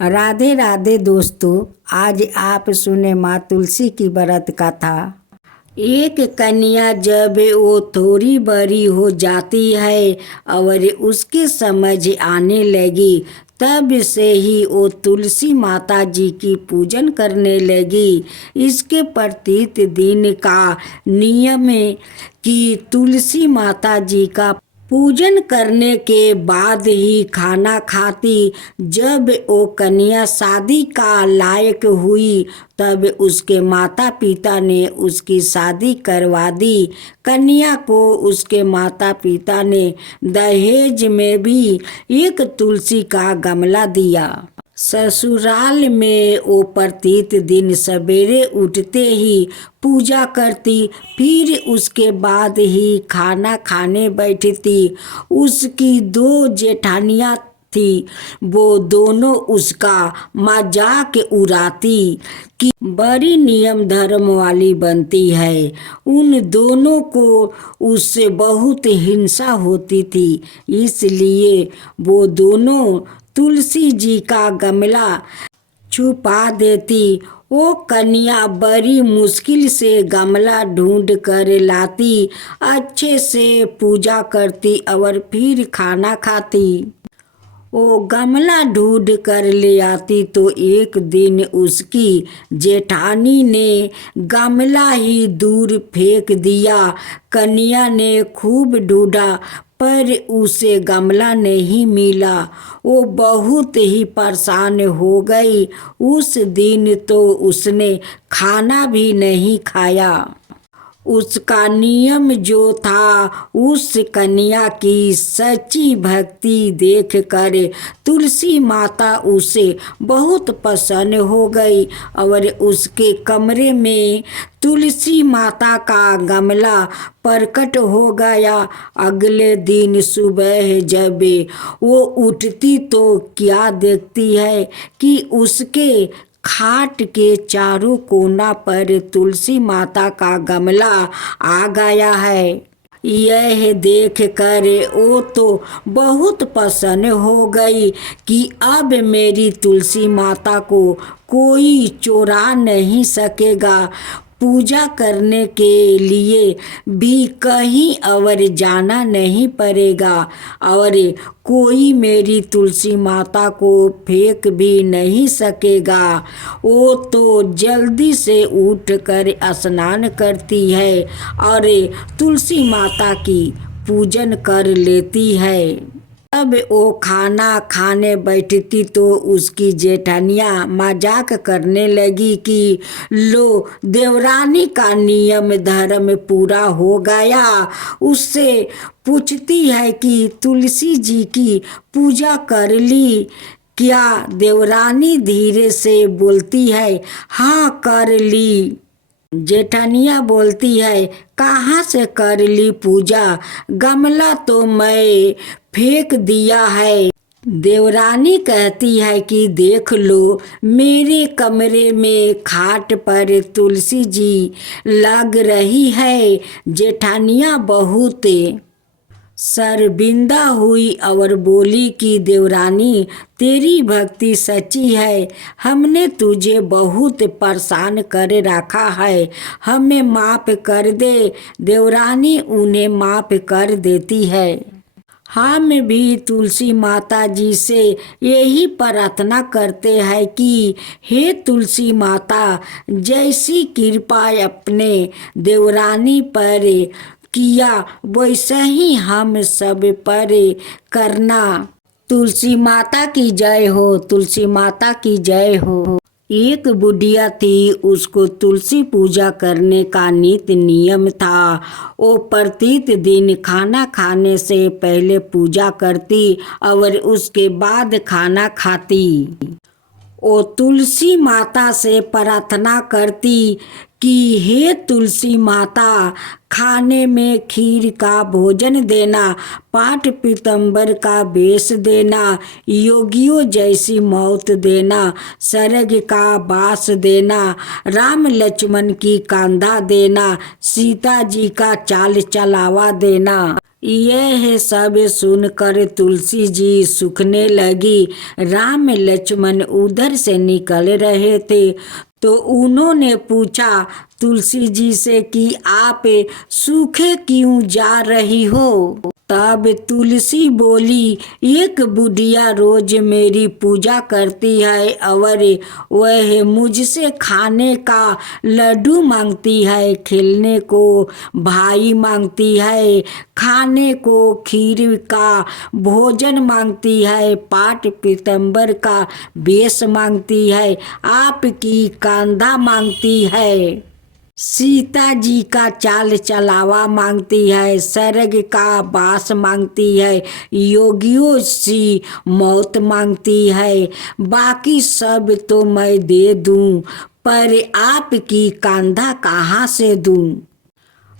राधे राधे दोस्तों, आज आप सुने माँ तुलसी की व्रत कथा। एक कन्या जब वो थोड़ी बड़ी हो जाती है और उसके समझ आने लगी, तब से ही वो तुलसी माता जी की पूजन करने लगी। इसके प्रत्येक दिन का नियम है कि तुलसी माता जी का पूजन करने के बाद ही खाना खाती। जब वो कन्या शादी का लायक हुई, तब उसके माता पिता ने उसकी शादी करवा दी। कन्या को उसके माता पिता ने दहेज में भी एक तुलसी का गमला दिया। ससुराल में वो प्रत्येक दिन सवेरे उठते ही पूजा करती, फिर उसके बाद ही खाना खाने बैठती। उसकी 2 जेठानियाँ थी, वो दोनों उसका मजाक उड़ाती कि बड़ी नियम धर्म वाली बनती है। उन दोनों को उससे बहुत हिंसा होती थी, इसलिए वो दोनों तुलसी जी का गमला छुपा देती। वो कन्या बड़ी मुश्किल से गमला ढूंढ कर लाती, अच्छे से पूजा करती और फिर खाना खाती। वो गमला ढूंढ कर ले आती तो एक दिन उसकी जेठानी ने गमला ही दूर फेंक दिया। कन्या ने खूब ढूंढा, पर उसे गमला नहीं मिला। वो बहुत ही परेशान हो गई। उस दिन तो उसने खाना भी नहीं खाया। उसका नियम जो था, उस कन्या की सच्ची भक्ति देखकर तुलसी माता उसे बहुत प्रसन्न हो गई और उसके कमरे में तुलसी माता का गमला प्रकट हो गया। अगले दिन सुबह जब वो उठती तो क्या देखती है कि उसके खाट के चारों कोना पर तुलसी माता का गमला आ गया है। यह देख कर वो तो बहुत प्रसन्न हो गई कि अब मेरी तुलसी माता को कोई चुरा नहीं सकेगा। पूजा करने के लिए भी कहीं और जाना नहीं पड़ेगा और कोई मेरी तुलसी माता को फेंक भी नहीं सकेगा। वो तो जल्दी से उठकर स्नान करती है और तुलसी माता की पूजन कर लेती है। तब वो खाना खाने बैठती तो उसकी जेठानियाँ मजाक करने लगी कि लो, देवरानी का नियम धर्म पूरा हो गया। उससे पूछती है कि तुलसी जी की पूजा कर ली क्या? देवरानी धीरे से बोलती है, हाँ कर ली। जेठानिया बोलती है, कहाँ से कर ली पूजा? गमला तो मैं फेंक दिया है। देवरानी कहती है कि देख लो, मेरे कमरे में खाट पर तुलसी जी लग रही है। जेठानिया बहुत शर्मिंदा हुई और बोली कि देवरानी, तेरी भक्ति सच्ची है, हमने तुझे बहुत परेशान कर रखा है, हमें माफ़ कर दे। देवरानी उन्हें माफ़ कर देती है। हम भी तुलसी माता जी से यही प्रार्थना करते हैं कि हे तुलसी माता, जैसी कृपा अपने देवरानी पर किया, वैसा ही हम सब पर करना। तुलसी माता की जय हो, तुलसी माता की जय हो। एक बुढ़िया थी, उसको तुलसी पूजा करने का नित्य नियम था। वो प्रत्येक दिन खाना खाने से पहले पूजा करती और उसके बाद खाना खाती। वो तुलसी माता से प्रार्थना करती कि हे तुलसी माता, खाने में खीर का भोजन देना, पाठ पीतम्बर का वेश देना, योगियों जैसी मौत देना, स्वर्ग का वास देना, राम लक्ष्मण की कांधा देना, सीता जी का चाल चलावा देना। यह सब सुनकर तुलसी जी सूखने लगी। राम लक्ष्मण उधर से निकल रहे थे तो उन्होंने पूछा तुलसी जी से कि आप सूखे क्यों जा रही हो। तब तुलसी बोली, एक बुढ़िया रोज मेरी पूजा करती है और वह मुझसे खाने का लड्डू मांगती है, खेलने को भाई मांगती है, खाने को खीर का भोजन मांगती है, पाट पीतम्बर का वेश मांगती है, आपकी कांधा मांगती है, सीता जी का चाल चलावा मांगती है, स्वर्ग का वास मांगती है, योगियों सी मौत मांगती है। बाकी सब तो मैं दे दूं, पर आपकी कांधा कहाँ से दूं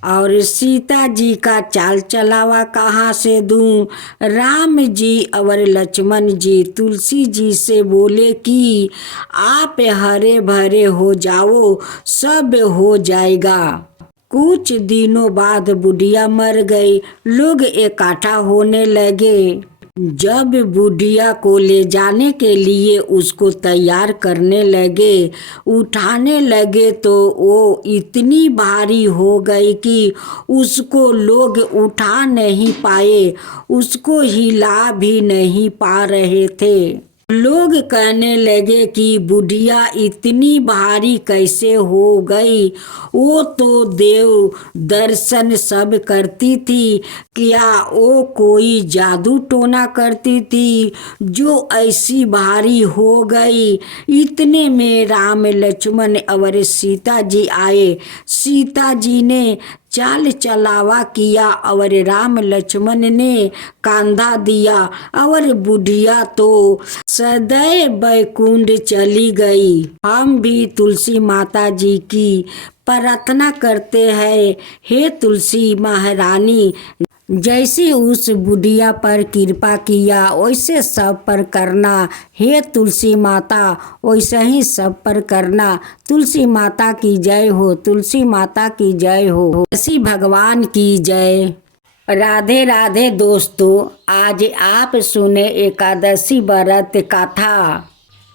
और सीता जी का चाल चलावा कहाँ से दूं। राम जी और लक्ष्मण जी तुलसी जी से बोले कि आप हरे भरे हो जाओ, सब हो जाएगा। कुछ दिनों बाद बुढ़िया मर गई। लोग इकट्ठा होने लगे। जब बुढ़िया को ले जाने के लिए उसको तैयार करने लगे, उठाने लगे तो वो इतनी भारी हो गई कि उसको लोग उठा नहीं पाए, उसको हिला भी नहीं पा रहे थे। लोग कहने लगे कि बुढ़िया इतनी भारी कैसे हो गई, वो तो देव दर्शन सब करती थी, क्या वो कोई जादू टोना करती थी जो ऐसी भारी हो गई। इतने में राम लक्ष्मण और सीता जी आए। सीता जी ने चाल चलावा किया और राम लक्ष्मण ने कांधा दिया और बुढ़िया तो सदैव बैकुंठ चली गई। हम भी तुलसी माता जी की प्रार्थना करते हैं, हे तुलसी महारानी, जैसे उस बुढ़िया पर कृपा किया वैसे सब पर करना। हे तुलसी माता, वैसे ही सब पर करना। तुलसी माता की जय हो, तुलसी माता की जय हो, तुलसी भगवान की जय। राधे राधे दोस्तों, आज आप सुने एकादशी व्रत कथा।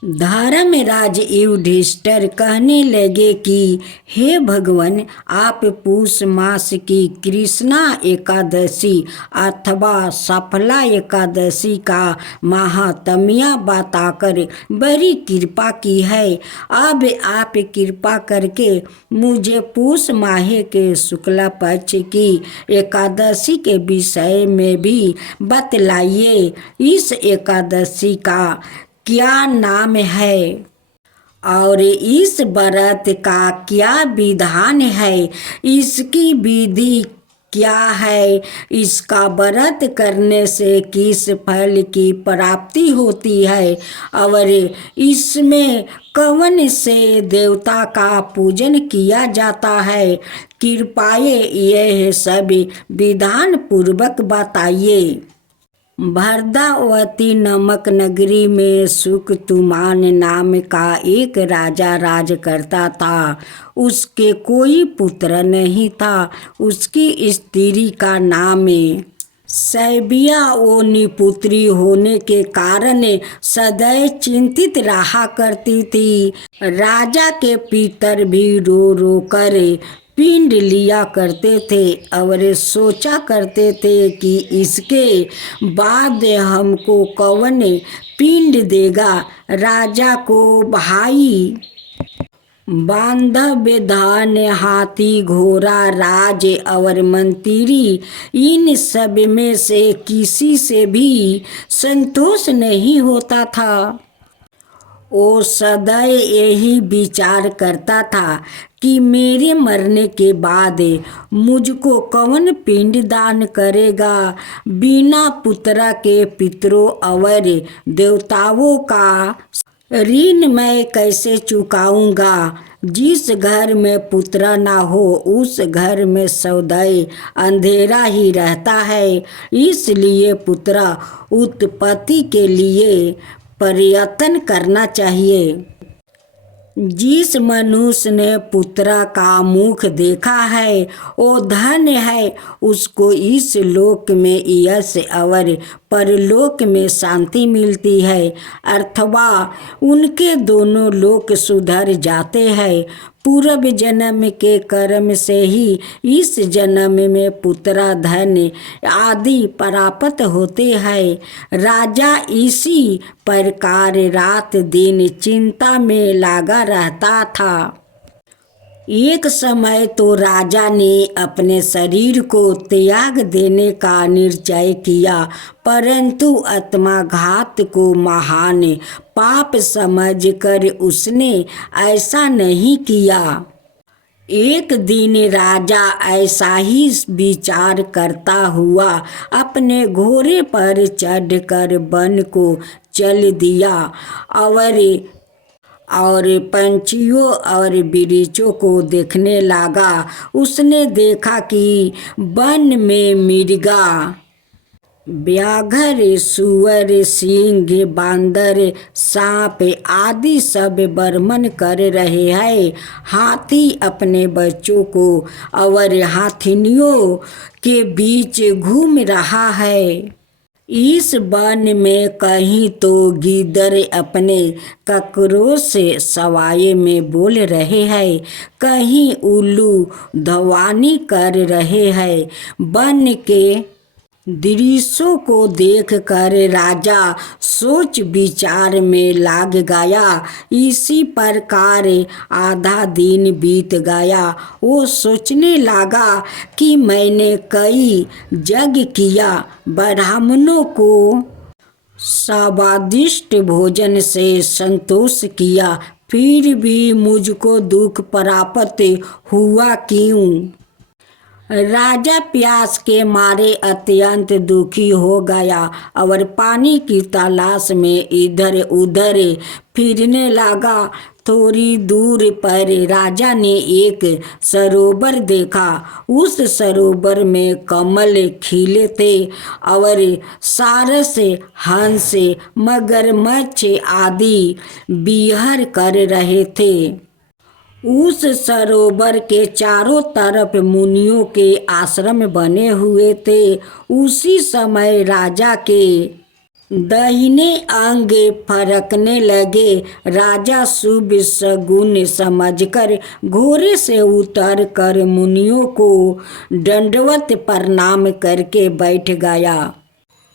धर्मराज युधिष्ठिर कहने लगे कि हे भगवान, आप पूष मास की कृष्णा एकादशी अथवा सफला एकादशी का महात्म्य बताकर बड़ी कृपा की है। अब आप कृपा करके मुझे पूष माह के शुक्ला पक्ष की एकादशी के विषय में भी बतलाइए। इस एकादशी का क्या नाम है और इस व्रत का क्या विधान है, इसकी विधि क्या है, इसका व्रत करने से किस फल की प्राप्ति होती है और इसमें कौन से देवता का पूजन किया जाता है, कृपया यह सब विधान पूर्वक बताइए। भद्रावती नामक नगरी में सुकतुमान नाम का एक राजा राज करता था। उसके कोई पुत्र नहीं था। उसकी स्त्री का नाम सैबिया, वो निपुत्री होने के कारण सदैव चिंतित रहा करती थी। राजा के पितर भी रो रो कर पिंड लिया करते थे और सोचा करते थे कि इसके बाद हमको कौन पिंड देगा। राजा को भाई बांधव, धान, हाथी, घोड़ा, राज और मंत्री, इन सब में से किसी से भी संतोष नहीं होता था। वो सदैव यही विचार करता था कि मेरे मरने के बाद मुझको कौन पिंड दान करेगा। बिना पुत्र के पितरों और देवताओं का ऋण मैं कैसे चुकाऊंगा। जिस घर में पुत्र ना हो उस घर में सदैव अंधेरा ही रहता है। इसलिए पुत्र उत्पत्ति के लिए प्रयत्न करना चाहिए। जिस मनुष्य ने पुत्र का मुख देखा है वो धन्य है, उसको इस लोक में यश और परलोक में शांति मिलती है, अथवा उनके दोनों लोक सुधर जाते हैं। पूर्व जन्म के कर्म से ही इस जन्म में पुत्र धन आदि प्राप्त होते हैं। राजा इसी प्रकार रात दिन चिंता में लगा रहता था। एक समय तो राजा ने अपने शरीर को त्याग देने का निश्चय किया, परंतु आत्मघात को महान पाप समझकर उसने ऐसा नहीं किया। एक दिन राजा ऐसा ही विचार करता हुआ अपने घोड़े पर चढ़कर वन को चल दिया और पंछियों और वृक्षों को देखने लगा। उसने देखा कि वन में मृगा, व्याघ्र, सुअर, सिंह, बांदर, सांप आदि सब भ्रमण कर रहे हैं। हाथी अपने बच्चों को और हाथिनियों के बीच घूम रहा है। इस वन में कहीं तो गीदड़ अपने ककरों से सवाए में बोल रहे हैं, कहीं उल्लू धवानी कर रहे हैं। वन के दृश्यों को देखकर राजा सोच विचार में लग गया। इसी प्रकार आधा दिन बीत गया। वो सोचने लगा कि मैंने कई यज्ञ किया, ब्राह्मणों को स्वादिष्ट भोजन से संतोष किया, फिर भी मुझको दुख प्राप्त हुआ क्यों? राजा प्यास के मारे अत्यंत दुखी हो गया और पानी की तलाश में इधर उधर फिरने लगा। थोड़ी दूर पर राजा ने एक सरोवर देखा। उस सरोवर में कमल खिले थे और सारस, हंस, मगरमच्छ आदि विहर कर रहे थे। उस सरोवर के चारों तरफ मुनियों के आश्रम बने हुए थे। उसी समय राजा के दाहिने अंग फरकने लगे। राजा शुभ शगुन समझकर घोड़े से उतर कर मुनियों को दंडवत प्रणाम करके बैठ गया।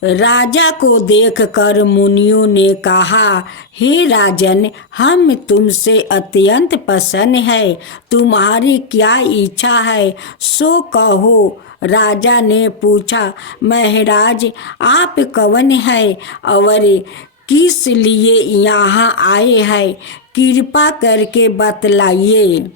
राजा को देखकर मुनियों ने कहा, हे राजन, हम तुमसे अत्यंत प्रसन्न है। तुम्हारी क्या इच्छा है सो कहो। राजा ने पूछा, महाराज, आप कौन है और किस लिए यहाँ आए हैं, कृपा करके बतलाइए।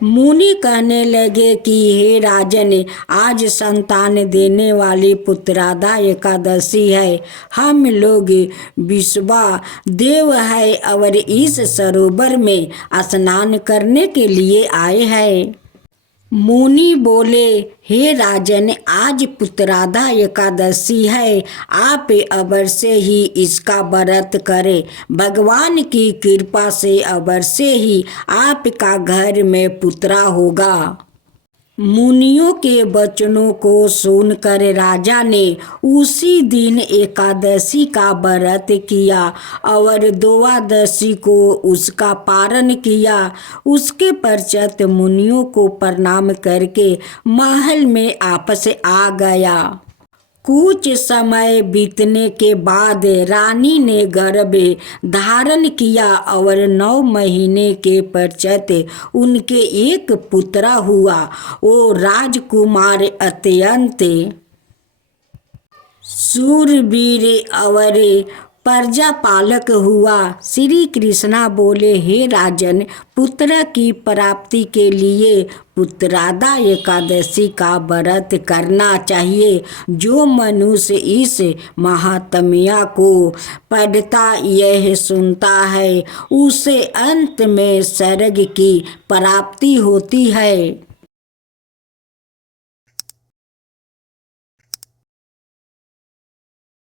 मुनि कहने लगे कि हे राजन, आज संतान देने वाली पुत्रादा एकादशी है। हम लोग विश्वा देव है और इस सरोवर में स्नान करने के लिए आए हैं। मुनि बोले, हे राजन, आज पुत्रादा एकादशी है, आप अवश्य ही इसका व्रत करें। भगवान की कृपा से अवश्य ही आपका घर में पुत्रा होगा। मुनियों के वचनों को सुनकर राजा ने उसी दिन एकादशी का व्रत किया और द्वादशी को उसका पारण किया। उसके पश्चात मुनियों को प्रणाम करके महल में आपस आ गया। कुछ समय बीतने के बाद रानी ने गर्भ धारण किया और 9 महीने के पश्चात उनके एक पुत्र हुआ। वो राजकुमार अत्यंत शूरवीर और प्रजापालक हुआ। श्री कृष्णा बोले, हे राजन, पुत्र की प्राप्ति के लिए पुत्रादा एकादशी का व्रत करना चाहिए। जो मनुष्य इस महात्म्य को पढ़ता यह सुनता है, उसे अंत में स्वर्ग की प्राप्ति होती है।